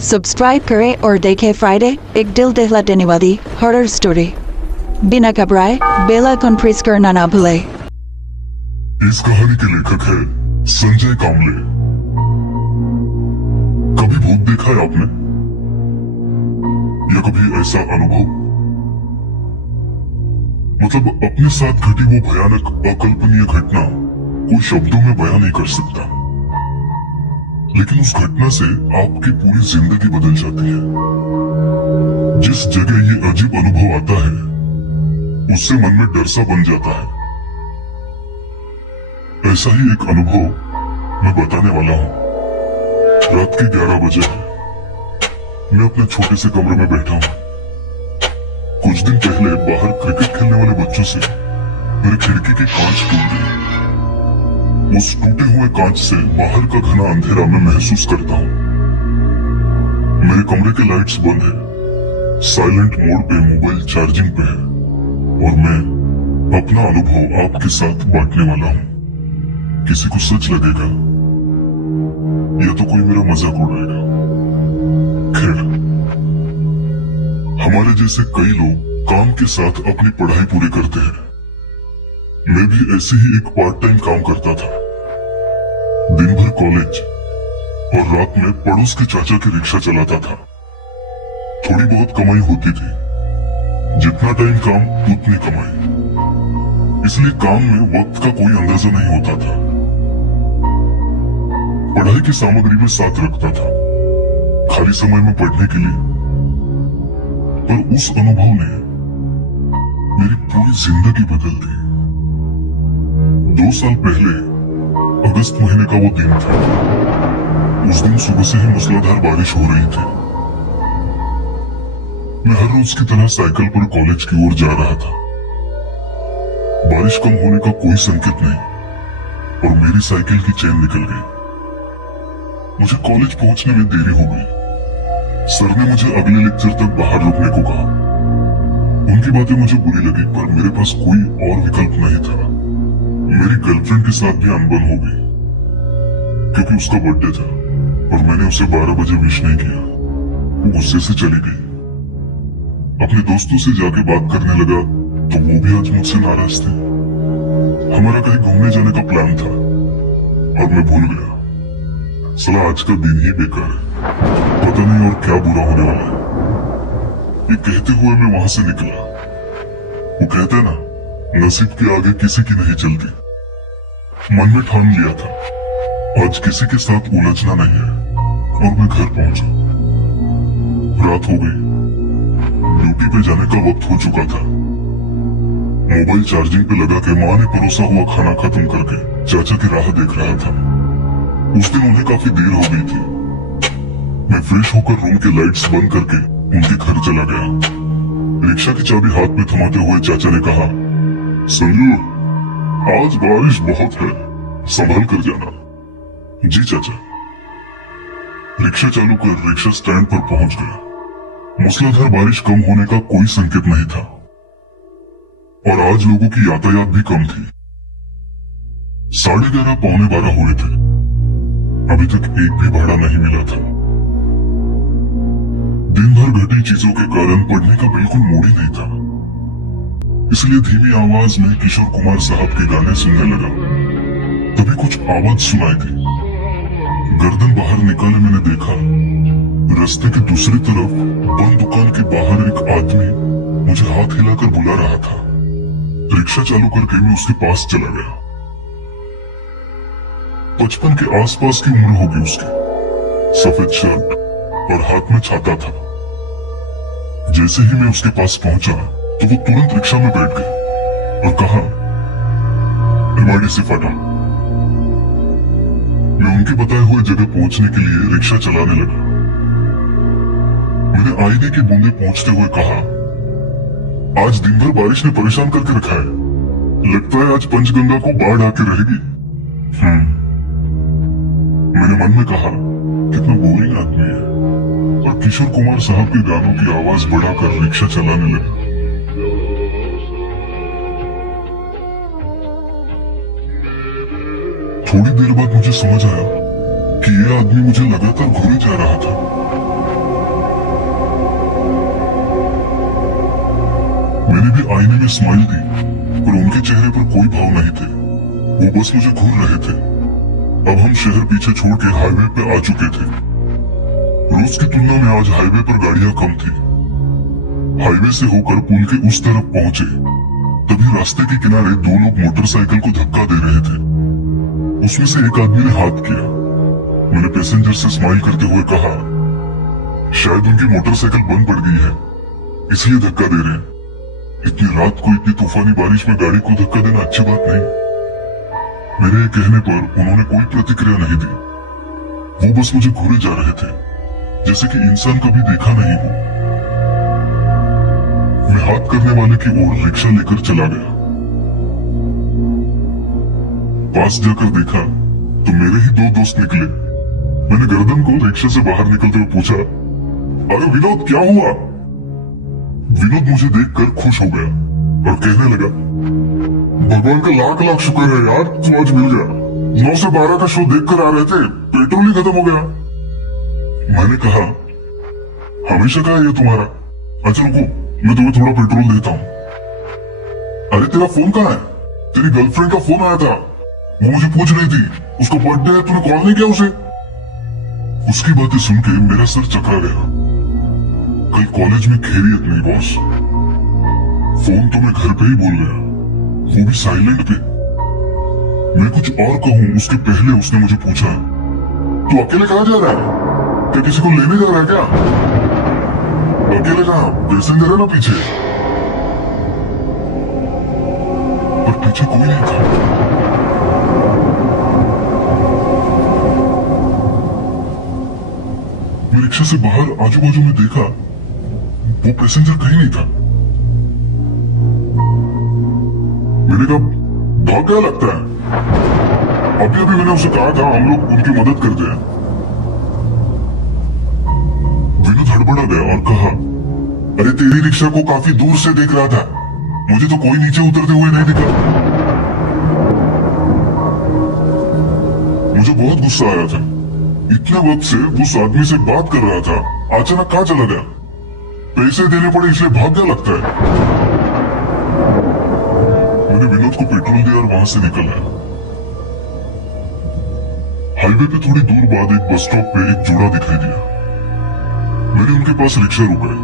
Subscribe करें और देखें फ्राइडे एक दिल दहला देने वाली हॉरर स्टोरी। बिना घबराए बेल आइकन प्रेस करना ना भूलें। इस कहानी के लेखक है संजय कामले। कभी भूत देखा है आपने, या कभी ऐसा अनुभव, मतलब अपने साथ घटी वो भयानक अकल्पनीय घटना कोई शब्दों में बयान नहीं कर सकता, लेकिन उस घटना से आपकी पूरी जिंदगी बदल जाती है। जिस जगह ये अजीब अनुभव आता है, उससे मन में डर सा बन जाता है। ऐसा ही एक अनुभव मैं बताने वाला हूं। रात के 11 बजे है। मैं अपने छोटे से कमरे में बैठा हूं। कुछ दिन पहले बाहर क्रिकेट खेलने वाले बच्चों से मेरी खिड़की की कांच टूट गई। उस टूटे हुए कांच से बाहर का घना अंधेरा मैं महसूस करता हूं। मेरे कमरे के लाइट्स बंद है, साइलेंट मोड पे मोबाइल चार्जिंग पे है, और मैं अपना अनुभव आपके साथ बांटने वाला हूं। किसी को सच लगेगा या तो कोई मेरा मजाक उड़ाएगा। खैर, हमारे जैसे कई लोग काम के साथ अपनी पढ़ाई पूरी करते हैं। मैं भी ऐसे ही एक पार्ट टाइम काम करता था। दिन भर कॉलेज और रात में पड़ोस के चाचा की रिक्शा चलाता था। थोड़ी बहुत कमाई होती थी, जितना टाइम काम उतनी कमाई, इसलिए काम में वक्त का कोई अंदाजा नहीं होता था। पढ़ाई की सामग्री में साथ रखता था, खाली समय में पढ़ने के लिए। पर उस अनुभव ने मेरी पूरी जिंदगी बदल दी। 2 साल पहले अगस्त महीने का वो दिन था। उस दिन सुबह से ही मूसलाधार बारिश हो रही थी। मैं हर रोज की तरह साइकिल पर कॉलेज की ओर जा रहा था। बारिश कम होने का कोई संकेत नहीं और मेरी साइकिल की चेन निकल गई। मुझे कॉलेज पहुंचने में देरी हो गई। सर ने मुझे अगले लेक्चर तक बाहर रुकने को कहा। उनकी बातें मुझे बुरी लगी, पर मेरे पास कोई और विकल्प नहीं था। मेरी गर्लफ्रेंड के साथ भी अनबन हो गई, क्योंकि उसका बर्थडे था और मैंने उसे 12 बजे विश नहीं किया। वो गुस्से से चली गई। अपने दोस्तों से जाके बात करने लगा तो वो भी आज मुझसे नाराज थे। हमारा कहीं घूमने जाने का प्लान था और मैं भूल गया। साला आज का दिन ही बेकार है, पता नहीं और क्या बुरा होने वाला है। ये कहते हुए मैं वहां से निकला। वो कहते हैं ना, नसीब के आगे किसी की नहीं चलती। मन में ठान लिया था आज किसी के साथ उलझना नहीं है, और मैं घर पहुंचा। रात हो गई, ड्यूटी पे जाने का वक्त हो चुका था। मोबाइल चार्जिंग पे लगा के मां ने परोसा हुआ खाना खत्म करके चाचा की राह देख रहा था। उस दिन उन्हें काफी देर हो गई थी। मैं फ्रेश होकर रूम के लाइट्स बंद करके उनके घर चला गया। रिक्शा की चाबी हाथ में थमाते हुए चाचा ने कहा, संजू, आज बारिश बहुत है, संभल कर जाना। जी चाचा। रिक्शा चालू कर रिक्शा स्टैंड पर पहुंच गया। मूसलाधार बारिश कम होने का कोई संकेत नहीं था और आज लोगों की यातायात भी कम थी। 11:30 पौने 12 हुए थे। अभी तक एक भी भाड़ा नहीं मिला था। दिन भर घटी चीजों के कारण पढ़ने का बिल्कुल मूड ही नहीं था, इसलिए धीमी आवाज में किशोर कुमार साहब के गाने सुनने लगा। तभी कुछ आवाज सुनाई दी। गर्दन बाहर निकाले मैंने देखा, रास्ते के दूसरी तरफ बंद दुकान के बाहर एक आदमी मुझे हाथ हिलाकर बुला रहा था। रिक्शा चालू करके मैं उसके पास चला गया। 55 के आसपास की उम्र होगी उसकी। सफेद शर्ट और हाथ में छाता था। जैसे ही मैं उसके पास पहुंचा तो वो तुरंत रिक्शा में बैठ गए और कहा, इमरजेंसी फाटा। मैं उनके बताए हुए जगह पहुंचने के लिए रिक्शा चलाने लगा। मैंने आईने की बूंदे पहुंचते हुए कहा, आज दिन भर बारिश ने परेशान करके रखा है, लगता है आज पंचगंगा को बाढ़ आके रहेगी। मैंने मन में कहा, कितना बोरिंग आदमी है, और और किशोर कुमार साहब के गानों की आवाज बढ़ाकर रिक्शा चलाने लगा। थोड़ी देर बाद मुझे समझ आया कि यह आदमी मुझे लगातार घूरे जा रहा था। मैंने भी आईने में स्माइल दी, पर उनके चेहरे पर कोई भाव नहीं थे। वो बस मुझे घूर रहे थे। अब हम शहर पीछे छोड़ के हाईवे पे आ चुके थे। रोज की तुलना में आज हाईवे पर गाड़ियां कम थी। हाईवे से होकर पुल के उस तरफ पहुंचे, तभी रास्ते के किनारे दो लोग मोटरसाइकिल को धक्का दे रहे थे। उसमें से एक आदमी ने हाथ किया। मैंने पैसेंजर से स्माइल करते हुए कहा, शायद उनकी मोटरसाइकिल बंद पड़ गई है, इसलिए धक्का दे रहे हैं। इतनी रात को इतनी तूफानी बारिश में गाड़ी को धक्का देना अच्छी बात नहीं। मेरे कहने पर उन्होंने कोई प्रतिक्रिया नहीं दी। वो बस मुझे घूरे जा रहे थे, जैसे कि इंसान कभी देखा नहीं हो। मैं हाथ करने वाले की ओर रिक्शा लेकर चला गया। पास जाकर देखा तो मेरे ही दो दोस्त निकले। मैंने गर्दन को रिक्शा से बाहर निकलते हुए पूछा, अरे विनोद, क्या हुआ? विनोद मुझे देखकर खुश हो गया और कहने लगा, भगवान का लाख लाख शुक्र है यार, तू आज मिल गया। 9 से 12 का शो देखकर आ रहे थे, पेट्रोल ही खत्म हो गया। मैंने कहा, हमेशा का है ये तुम्हारा। अच्छा रुको, मैं तुम्हें थोड़ा पेट्रोल देता हूँ। अरे तेरा फोन कहाँ है? तेरी गर्लफ्रेंड का फोन आया था, वो मुझे पूछ रही थी उसका बर्थडे है, तूने कॉल नहीं किया उसे? उसकी बातें सुन के मेरा सर चकरा गया। कल कॉलेज में खैरियत नहीं बॉस। फोन तो मैं घर पे ही भूल गया, वो भी साइलेंट पे। मैं कुछ और कहूं उसके पहले उसने मुझे पूछा, तू अकेले कहाँ जा रहा है? क्या किसी को लेने जा रहा है क्या? अकेले कहाँ, पैसेंजर है ना पीछे। पर पीछे कोई नहीं था। मैं रिक्शा से बाहर आजू बाजू में देखा, वो पैसेंजर कहीं नहीं था। मैंने कहा, भाग गया लगता है। अभी अभी मैंने उसे कहा था हम लोग उनकी मदद करते हैं। विनोद हड़बड़ा गया और कहा, अरे तेरी रिक्शा को काफी दूर से देख रहा था, मुझे तो कोई नीचे उतरते हुए नहीं दिखा। मुझे बहुत गुस्सा आया था। इतने वक्त से उस आदमी से बात कर रहा था, अचानक कहाँ चला गया? पैसे देने पड़े इसलिए भाग गया लगता है। मैंने विनोद को पेट्रोल दिया और वहां से निकल आया। हाईवे पे थोड़ी दूर बाद एक बस स्टॉप पे एक जोड़ा दिखाई दिया। मैंने उनके पास रिक्शा रुकाई।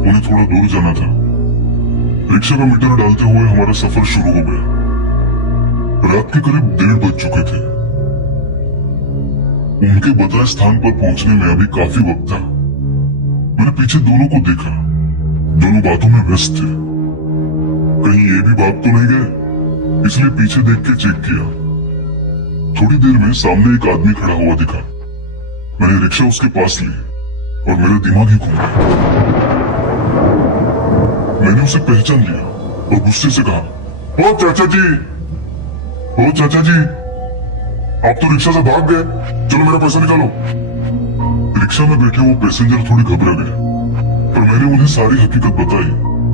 उन्हें थोड़ा दूर जाना था। रिक्शा का मीटर डालते हुए हमारा सफर शुरू हो गया। रात के करीब 1:30 बज चुके थे। उनके बताए स्थान पर पहुंचने में अभी काफी वक्त था। मैंने पीछे दोनों को देखा, दोनों बातों में व्यस्त थे। कहीं ये भी भाग तो नहीं गए, इसलिए पीछे देख के चेक किया। थोड़ी देर में सामने एक आदमी खड़ा हुआ दिखा। मैंने रिक्शा उसके पास ली और मेरा दिमाग ही घूम गया। मैंने उसे पहचान लिया और गुस्से से कहा, ओ चाचा जी, ओ चाचा जी, आप तो रिक्शा से भाग गए, चलो मेरा पैसा निकालो। रिक्शा में बैठे वो पैसेंजर थोड़ी घबरा गए, पर मैंने उन्हें सारी हकीकत बताई।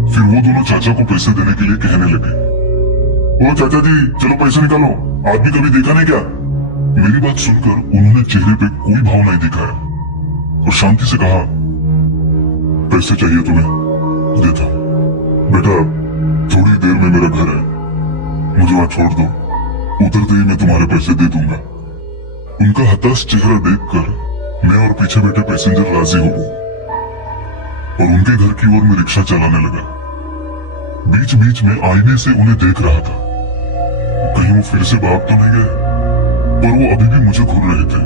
फिर वो दोनों चाचा को पैसे देने के लिए कहने लगे, ओ चाचा जी, चलो पैसे निकालो, आदमी कभी देखा नहीं क्या? मेरी बात सुनकर उन्होंने चेहरे पे कोई भाव नहीं दिखाया और शांति से कहा, पैसे चाहिए तुम्हें, देता। बेटा, थोड़ी देर में मेरा घर है, मुझे वहां छोड़ दो, उतरते ही मैं तुम्हारे पैसे दे दूंगा। उनका हताश चेहरा देखकर मैं और पीछे बैठे पैसेंजर राजी हो गए और उनके घर की ओर मैं रिक्शा चलाने लगा। बीच बीच में आईने से उन्हें देख रहा था, कहीं वो फिर से भाग तो नहीं गए, पर वो अभी भी मुझे घूर रहे थे।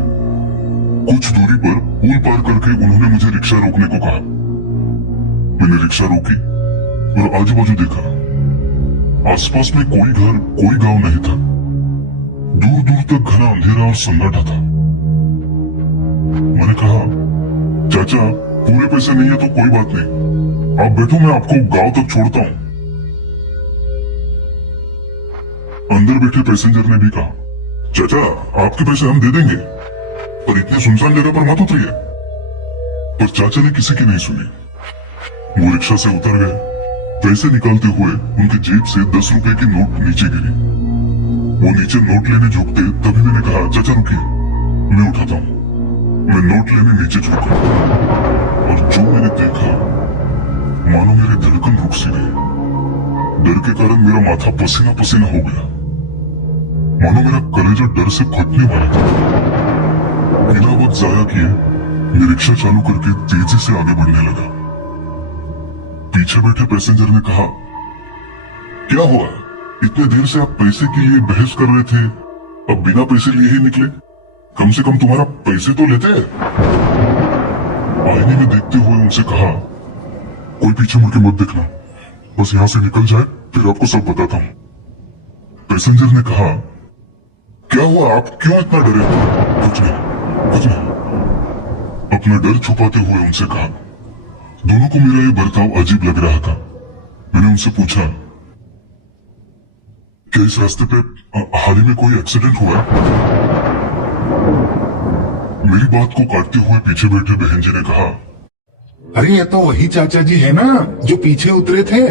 कुछ दूरी पर पुल पार करके उन्होंने मुझे रिक्शा रोकने को कहा। मैंने रिक्शा रोकी और आजू बाजू देखा। आसपास में कोई घर, कोई गांव नहीं था। दूर दूर तक घना अंधेरा और सन्नाटा था। मैंने कहा, चाचा, पूरे पैसे नहीं है तो कोई बात नहीं, आप बैठो, मैं आपको गांव तक छोड़ता हूं। अंदर बैठे पैसेंजर ने भी कहा, चाचा, आपके पैसे हम दे देंगे, पर इतनी सुनसान जगह पर मत उतरिए। पर चाचा ने किसी की नहीं सुनी। वो रिक्शा से उतर गए। पैसे निकालते हुए उनके जेब से 10 रुपए की नोट नीचे गिरी। वो नीचे नोट लेने झुकते तभी मैंने कहा, चाचा रुकिए, मैं उठाता हूँ। मैं नोट लेने नीचे झुका और जो मैंने देखा, मानो मेरी धड़कन रुक सी गई। डर के कारण मेरा माथा पसीना पसीना हो गया, मानो मेरा कलेजा डर से फटने वाला था। बिना वक्त जाया किए मैं रिक्शा चालू करके तेजी से आगे बढ़ने लगा। पीछे बैठे पैसेंजर ने कहा, क्या हुआ, इतने देर से आप पैसे के लिए बहस कर रहे थे, अब बिना पैसे लिए ही निकले? कम से कम तुम्हारा पैसे तो लेते। आईने में देखते हुए उनसे कहा, कोई पीछे मुड़ के मत देखना, बस यहां से निकल जाए फिर आपको सब बताता हूं। पैसेंजर ने कहा, क्या हुआ, आप क्यों इतना डरे? कुछ नहीं, कुछ नहीं। अपना डर छुपाते हुए उनसे कहा। दोनों को मेरा ये बर्ताव अजीब लग रहा था। मैंने उनसे पूछा, क्या इस रास्ते पे हाल ही में कोई एक्सीडेंट हुआ है? मेरी बात को काटते हुए पीछे बैठे बहन जी ने कहा, अरे ये तो वही चाचा जी है ना जो पीछे उतरे थे,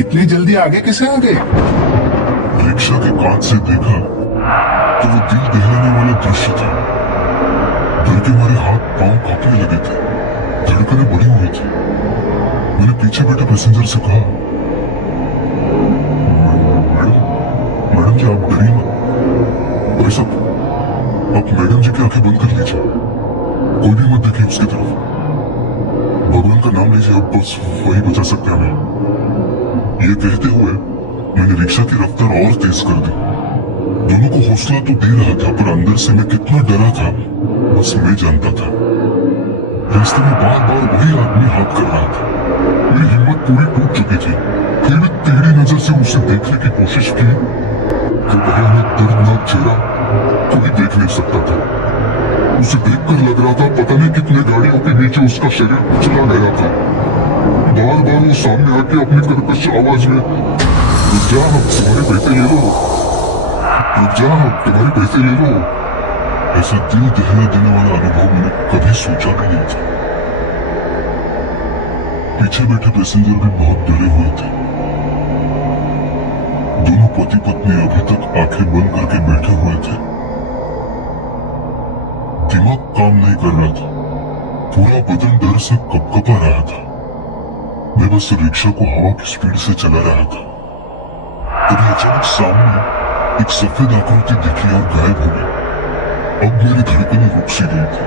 इतनी जल्दी आगे कैसे आ गए? रिक्शा के कांच से देखा तो वो दिल दहलाने वाला दृश्य था। डर के मारे हाथ पांव कांपने लगे थे, धड़कनें बढ़ी हुई थी। मैंने पीछे बैठे पैसेंजर से कहा, मैडम क्या आप डरिए मत। भाई साहब, आप मैडम जी की आंखें बंद कर लीजिए, कोई भी मत देखिए उसकी तरफ। भगवान का नाम लीजिए, अब बस वही बचा सकते हैं हमें। ये कहते हुए मैंने रिक्शा की रफ्तार और तेज कर दी। दोनों को हौसला तो दे रहा था, पर अंदर से मैं कितना डरा था बस मैं जानता था। रास्ते में बार बार वही आदमी हाथ कर रहा था। मेरी हिम्मत पूरी टूट चुकी थी, फिर भी टेढ़ी नजर से उसे देखने की कोशिश की तो भयानक दर्दनाक चेहरा कोई देख नहीं सकता था। उसे देखकर लग रहा था पता नहीं कितने गाड़ियों के नीचे उसका शरीर चला गया था। बार बार वो सामने आके अपनी कर्कश आवाज में, रुक जा, तुम्हारे पैसे ले लो, रुक जा, तुम्हारे पैसे ले लो। ऐसा दिल दहला देने वाला अनुभव मैंने कभी सोचा भी नहीं था। पीछे बैठे पैसेंजर भी बहुत डरे हुए थे। दोनों पति पत्नी अभी तक आंखें बंद करके बैठे हुए थे। दिमाग काम नहीं कर रहा था, पूरा बदन डर से कपकपा रहा था। मैं बस रिक्शा को हवा की स्पीड से चला रहा था। तभी अचानक सामने एक सफेद आकृति दिखी और गायब हो गई। अब मेरी धड़कनें रुक सी गई थी।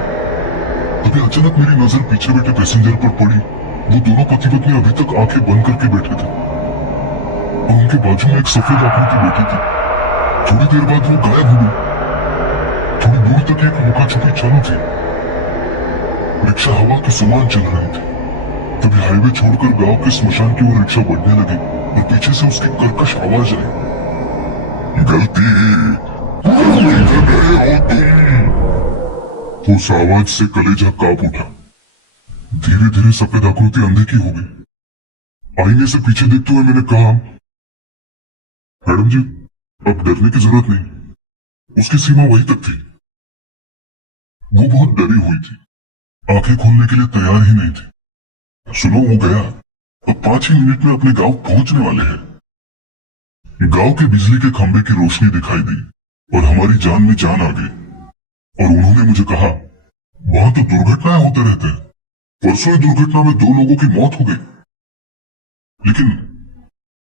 तभी अचानक मेरी नजर पीछे बैठे पैसेंजर पर पड़ी। वो दोनों पति पत्नी अभी तक आंखें बंद करके बैठे थे और उनके बाजू में एक सफेद आकृति बैठी थी। थोड़ी देर बाद वो गायब हो गई। थोड़ी दूर तक एक लुका छुपी चालू थी। रिक्शा हवा के समान चल रही थी। तभी हाईवे छोड़कर गांव के स्मशान की ओर रिक्शा बढ़ने लगी और पीछे से उसकी कर्कश आवाज आई, गलती कर रहे हो तुम। उस आवाज से कलेजा कांप उठा। धीरे धीरे सफेद आकृति अनदेखी हो गई। आईने से पीछे देखते हुए मैंने कहा, मैडम जी, अब डरने की जरूरत नहीं, उसकी सीमा वहीं तक थी। वो बहुत डरी हुई थी, आंखें खोलने के लिए तैयार ही नहीं थी। सुनो, वो गया, अब 5 ही मिनट में अपने गांव पहुंचने वाले हैं। गांव के बिजली के खंभे की रोशनी दिखाई दी और हमारी जान में जान आ गई। और उन्होंने मुझे कहा, वहां तो दुर्घटनाएं होते रहते हैं, परसों दुर्घटना में 2 लोगों की मौत हो गई, लेकिन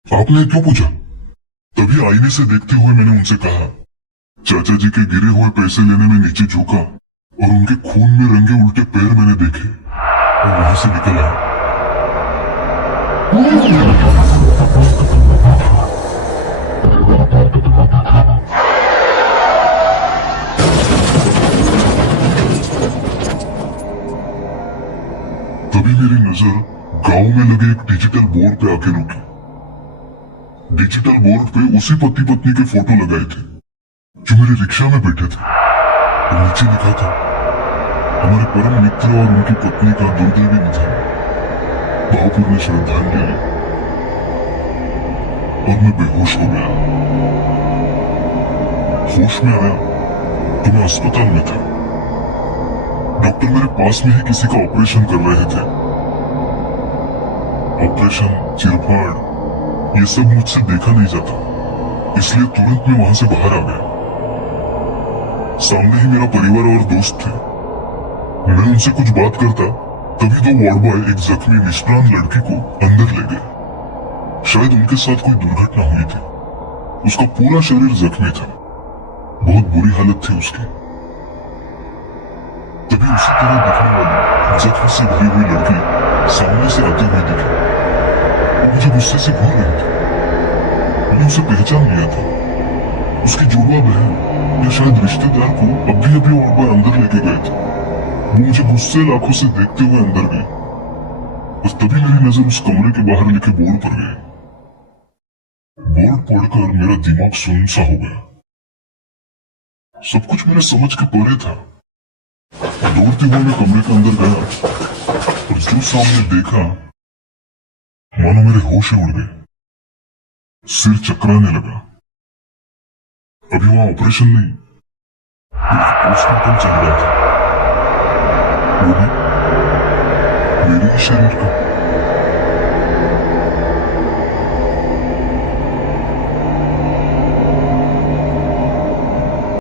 आपने क्यों पूछा? तभी आईने से देखते हुए मैंने उनसे कहा, चाचा जी के गिरे हुए पैसे लेने में नीचे झुका और उनके खून में रंगे उल्टे पैर मैंने देखे और वहां से निकल आया। तभी मेरी नजर गांव में लगे एक डिजिटल बोर्ड पे आके रुकी। डिजिटल बोर्ड पे उसी पति पत्नी के फोटो लगाए थे जो मेरे रिक्शा में बैठे थे और नीचे लिखा था, हमारे परम मित्र और उनकी पत्नी का दुर्दैवी निधन, भावपूर्ण श्रद्धांजलि। और मैं बेहोश हो गया। होश में आया तो मैं अस्पताल में था। डॉक्टर मेरे पास में ही किसी का ऑपरेशन कर रहे थे। ऑपरेशन, चीरफाड़, ये सब मुझसे देखा नहीं जाता, इसलिए तुरंत मैं वहां से बाहर आ गया। सामने ही मेरा परिवार और दोस्त थे। मैं उनसे कुछ बात करता, तभी दो वार्ड बॉय एक जख्मी निष्प्राण लड़की को अंदर ले गए। शायद उनके साथ कोई दुर्घटना हुई थी। उसका पूरा शरीर जख्मी था, बहुत बुरी हालत थी उसकी। तभी उसी तरह दिखने वाली जख्म से भरी हुई लड़की सामने से आती हुई दिखी। वो मुझे गुस्से से घूर रही थी। मैंने उसे पहचान लिया था। उसकी जुड़वा बहन या शायद रिश्तेदार को अभी अभी और बार अंदर लेके गए थे। वो मुझे गुस्से लाखों से देखते हुए अंदर गई। बस तभी मेरी नजर उस कमरे के बाहर लिखे बोर्ड पर गई। बोर्ड पढ़कर मेरा दिमाग सुन्न सा हो गया। सब कुछ मेरे समझ के परे था। दौड़ते हुए मैं कमरे के अंदर गया और जो सामने देखा, मानो मेरे होश ही उड़ गए। सिर चकराने लगा। अभी वहां ऑपरेशन नहीं, पोस्टमार्टम चल रहा था। वो भी मेरे ही शरीर का।